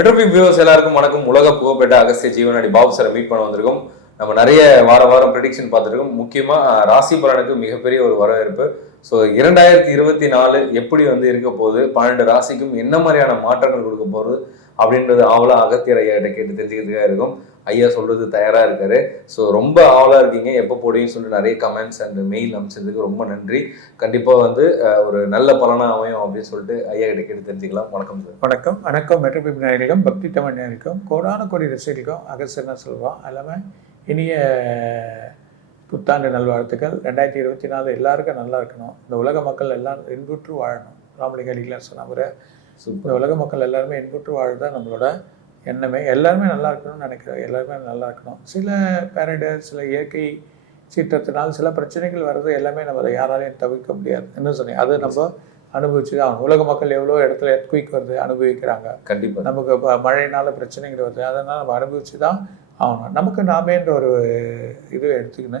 மெட்ரோபிக் viewers எல்லாருக்கும் வணக்கம். உலக புகழ்பெற்ற அகஸ்திய ஜீவனாடி பாபு சாரை மீட் பண்ண வந்திருக்கோம். நம்ம நிறைய வார வாரம் ப்ரெடிக்ஷன் பார்த்துருக்கோம். முக்கியமாக ராசி பலனுக்கு மிகப்பெரிய ஒரு வரவேற்பு. ஸோ இரண்டாயிரத்தி இருபத்தி நாலு எப்படி வந்து இருக்க போகுது? பன்னெண்டு ராசிக்கும் என்ன மாதிரியான மாற்றங்கள் கொடுக்க போகுது? அப்படின்றது ஆவலா அகத்தியர் ஐயா கிட்ட கேட்டு தெரிஞ்சுக்கிறதுக்காக இருக்கும். ஐயா சொல்றது தயாரா இருக்காரு. ஸோ ரொம்ப ஆவலா இருக்கீங்க. எப்போ போடுவீங்கன்னு சொல்லிட்டு நிறைய கமெண்ட்ஸ் அண்ட் மெயில் அனுப்பிச்சதுக்கு ரொம்ப நன்றி. கண்டிப்பா வந்து ஒரு நல்ல பலனா அமையும் அப்படின்னு சொல்லிட்டு ஐயா கிட்ட கேட்டு தெரிஞ்சுக்கலாம். வணக்கம் சார். வணக்கம். வணக்கம். மெட்ரோபிப் நேயர்களுக்கும் பக்தி தமிழ் நேயர்களுக்கும் கோடான கோடி ரசிகர்களுக்கும் அகசன செல்வம் எல்லாமே இனிய புத்தாண்டு நல்வாழ்த்துக்கள். ரெண்டாயிரத்தி இருபத்தி நாலு எல்லாருக்கும் நல்லா இருக்கணும். இந்த உலக மக்கள் எல்லாம் இன்புற்று வாழணும். ராமலிங்க அடிகளார் சொன்ன மாதிரி இந்த உலக மக்கள் எல்லாருமே இன்புற்று வாழ்தான் நம்மளோட எண்ணமே எல்லாருமே நல்லா இருக்கணும்னு நினைக்கிறோம் எல்லாருமே நல்லா இருக்கணும் சில பேரடர் சில இயற்கை சீற்றத்தினால் சில பிரச்சனைகள் வர்றது எல்லாமே நம்ம அதை யாராலையும் தவிர்க்க முடியாது. என்ன சொன்னீங்க? அது நம்ம அனுபவிச்சு தான். உலக மக்கள் எவ்வளோ இடத்துல எர்த்குயிக் வருது அனுபவிக்கிறாங்க. கண்டிப்பா. நமக்கு இப்போ மழையினால பிரச்சனைகள் வருது. அதனால் நம்ம அனுபவிச்சு தான் ஆகணும். நமக்கு நாமேன்ற ஒரு இது எடுத்துக்கின்னு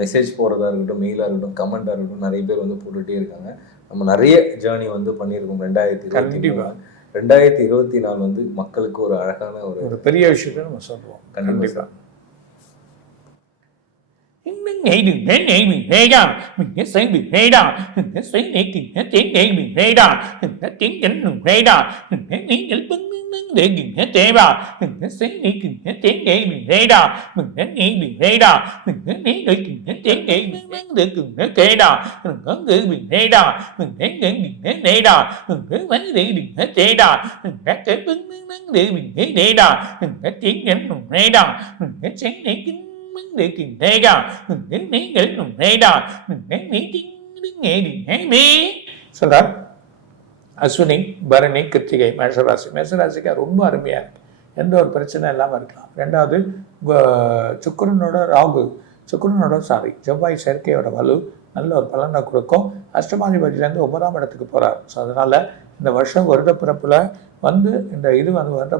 மெசேஜ் போடுறதா இருக்கட்டும் மெயிலாக இருக்கட்டும் கமெண்ட்டாக இருக்கட்டும் நிறைய பேர் வந்து போட்டுகிட்டே இருக்காங்க. நம்ம நிறைய ஜேர்னி வந்து பண்ணியிருக்கோம். ரெண்டாயிரத்தி இருபத்தி கண்டிப்பா. ரெண்டாயிரத்தி இருபத்தி நாலு வந்து மக்களுக்கு ஒரு அழகான ஒரு பெரிய விஷயத்தை நம்ம சொல்லுவோம் கண்டிப்பா கண்டிப்பாக nghĩ đừng thế nghĩ mình thế ra mình nhất sáng mình thế ra mình nhất sáng nghĩ kìm nhất chiến nghĩ mình thế ra mình nhất chiến nhánh mình thế ra mình nhất nghĩ nhánh bứng bứng để kìm nhất thế ra mình nhất sáng nghĩ kìm nhất chiến nghĩ mình thế ra mình nhất nghĩ mình thế ra mình nhất nghĩ để kìm nhất chiến nghĩ bứng bứng để kìm nhất thế ra mình nhất nghĩ mình thế ra mình nhất nghĩ mình thế thế ra mình nhất sáng nghĩ mình thế thế ra mình nhất cái bứng bứng bứng để mình thế thế ra mình nhất chiến nhánh mình thế ra mình nhất sáng nghĩ kính thế சொல்றார். அஸ்வினி பரணி கிருத்திகை மேஷராசி. மேஷராசிக்கு ரொம்ப அருமையாக இருக்கு. எந்த ஒரு பிரச்சனை இல்லாமல் இருக்கலாம். ரெண்டாவது சுக்கரனோட ராகு. சுக்கரனோட சாரி. செவ்வாய் சேர்க்கையோட வலு. நல்ல ஒரு பலனை கொடுக்கும். அஷ்டமாதிபதியிலேருந்து ஒன்பதாம் இடத்துக்கு போகிறார் ஸோ அதனால் இந்த வருஷம் வருட பிறப்பில் வந்து இந்த இது வந்து வருட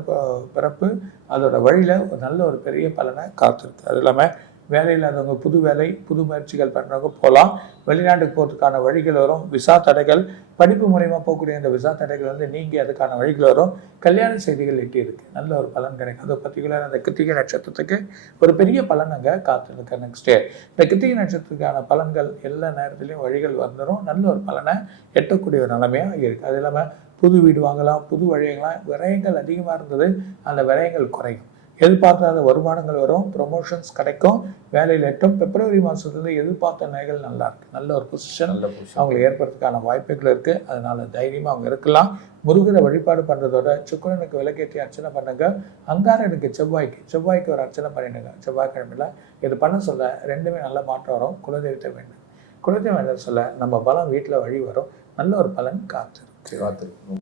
பிறப்பு அதோட வழியில் ஒரு நல்ல ஒரு பெரிய பலனை காத்திருக்கு. அது இல்லாமல் வேலை இல்லாதவங்க புது வேலை புது முயற்சிகள் பண்ணுறவங்க போகலாம் வெளிநாட்டுக்கு போகிறதுக்கான வழிகள் வரும். விசா தடைகள் படிப்பு மூலயமா போகக்கூடிய இந்த விசா தடைகள் வந்து நீங்கி அதுக்கான வழிகள் வரும். கல்யாண செய்திகள் எட்டி இருக்கு நல்ல ஒரு பலன் கிடைக்கும். அது பர்டிகுலர் அந்த கிருத்திகை நட்சத்திரத்துக்கு ஒரு பெரிய பலன் அங்கே காத்திருக்கு நெக்ஸ்ட் டே இந்த கிருத்திகை நட்சத்திரத்துக்கான பலன்கள் எல்லா நேரத்துலையும் வழிகள் வந்துடும் நல்ல ஒரு பலனை எட்டக்கூடிய ஒரு நிலைமையாக இருக்குது அது இல்லாமல் புது வீடு வாங்கலாம் புது வழியெல்லாம் விரயங்கள் அதிகமாக இருந்தது. அந்த விரயங்கள் குறையும். எதிர்பார்க்காத வருமானங்கள் வரும் ப்ரொமோஷன்ஸ் கிடைக்கும் வேலையில் எட்டும் பிப்ரவரி மாதத்துலேருந்து எதிர்பார்த்த நிலைகள் நல்லா இருக்கு. நல்ல ஒரு பொசிஷன் நல்ல பொசிஷன் அவங்களுக்கு ஏற்படுறதுக்கான வாய்ப்புகள் இருக்குது அதனால தைரியமாக அவங்க இருக்கலாம். முருகரை வழிபாடு பண்ணுறதோட சுக்கிரனுக்கு விளக்கேற்றி அர்ச்சனை பண்ணுங்க. அங்காரனுக்கு செவ்வாய்க்கு செவ்வாய்க்கு ஒரு அர்ச்சனை பண்ணிடுங்க. செவ்வாய்க்கிழமையில் இது பண்ண சொல்ல ரெண்டுமே நல்ல மாற்றம் வரும். குலதெய்வத்தை வேண்டும் குலதெய்வம் என்ன சொல்ல? நம்ம பலம் வீட்டில் வழி வரும். நல்ல ஒரு பலன் காத்து காத்திருக்கும்